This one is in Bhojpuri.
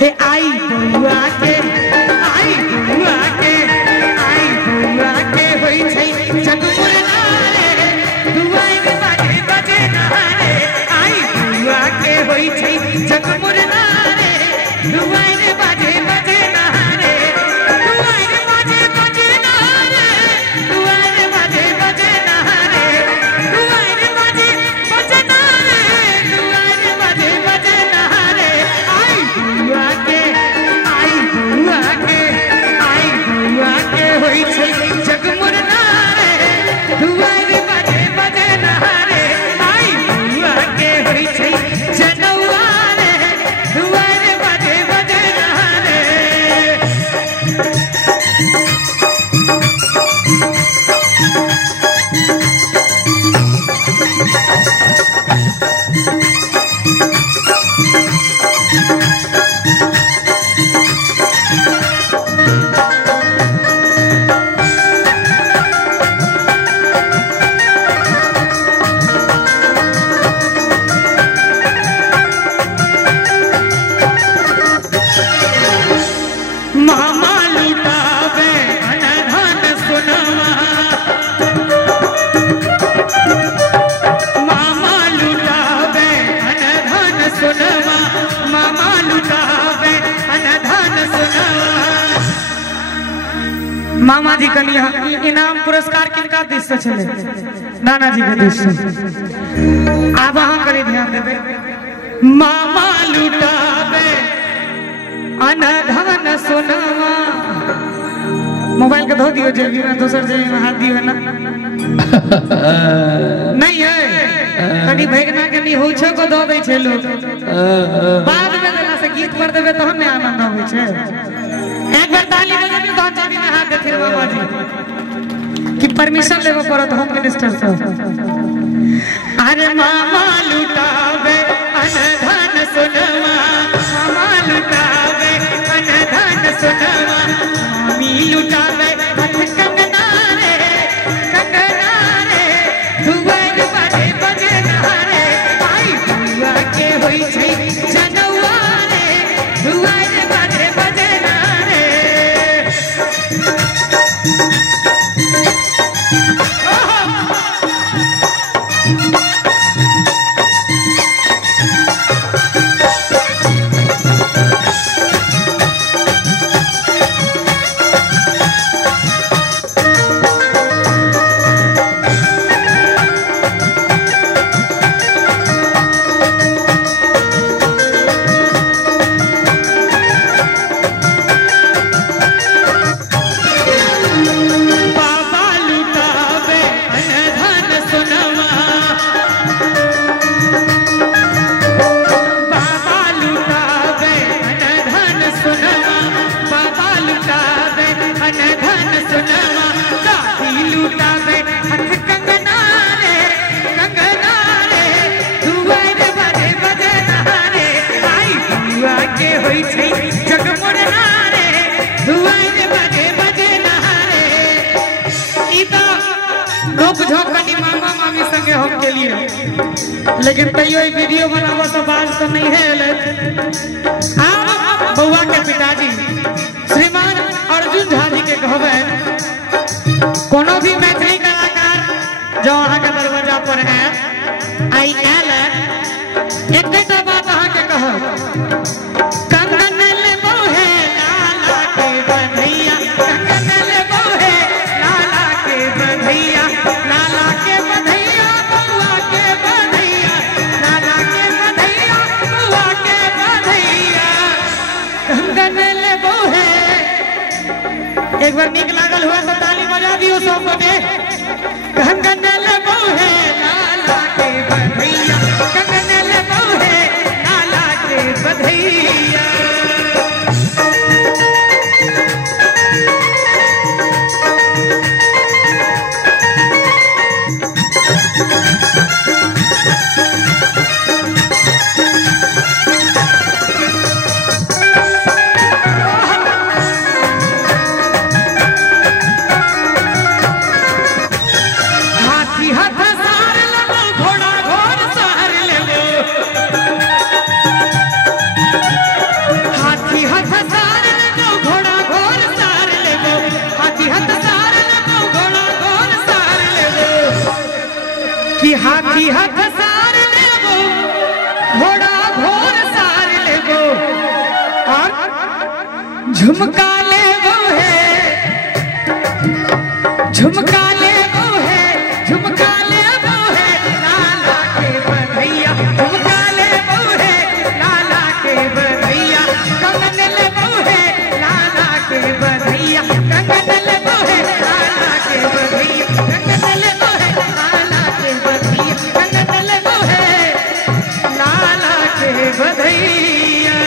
हे आई बउआ के होई छै जगमुर नारे दुआर बाजे बजे नारे आई बउआ के होई छै जगमुर नारे दुआर बाजे बजे नारे दुआर बाजे बजे नारे दुआर बाजे बजे नारे दुआर बाजे बजे नारे दुआर बाजे बजे नारे आई बउआ के होई छै जगमुर नारे दुआर बाजे बजे नारे आई बउआ के होई छै जनौआ रे दुआर बाजे बजे नारे मामा लुटावे अनधन सुनवा मामा लुटावे अनधन सुनवा मामा लुटावे अनधन सुनवा मामा जी कनिया इनाम पुरस्कार किनका दिस से छले नाना जी के दिस से आब अहाँ करी ध्यान देबे मामा लुटावे अनधन सुनवा मोबाइल के धो दियो जेबी में दोसर जेबी में हाथ दियो ना नहीं है कनी भगना के निहुछो को दो दे छे लोग बाद में देला से गीत पर देबे तहन ने आनंद होय छे एक बार ताली बजा दियो तहन जेबी में हाथ देथिर बाबा जी कि परमिशन लेबो पड़त होम मिनिस्टर से अरे मामा लुटावे अनधन सुनवा मामा लुटावे अनधन सुनवा मामी लुटावे हाथ कंगना रे दुआर बाजे बजे नारे आई बउआ के होई छै जनौआ रे दुआर बाजे बजे नारे लेकिन तैयो वीडियो बनाबो तो बात तो नहीं है बउआ के पिताजी श्रीमान अर्जुन झा जी के कहबे कोनो भी मैथिली कलाकार जो अहाँ के दरवाजा पर है आई एल एकटा बात अहाँ के कहब कंगन लेबो है लाला के बधैया कंगन लेबो है लाला के बधैया लाला के बधैया बउआ के बधैया लाला के बधैया बउआ के बधैया कंगन लेबो है एक बार नीक लागल हुआ तो ताली बजा दियो सब बने कंगन लेबो है लाला के बधैया कंगन लेबो है लाला के बधैया हाथी हाथ सार लेबो घोड़ा घोड़ सार लेबो और झुमका लेबो है झुमका लेबो है झुमका लेबो है लाला के बधैया झुमका लेबो है लाला के बधैया कंगन लेबो है लाला के बधैया कंगन लेबो है लाला के बधैया कंगन लेबो है लाला के बधैया कंगन लेबो है लाला के बधैया।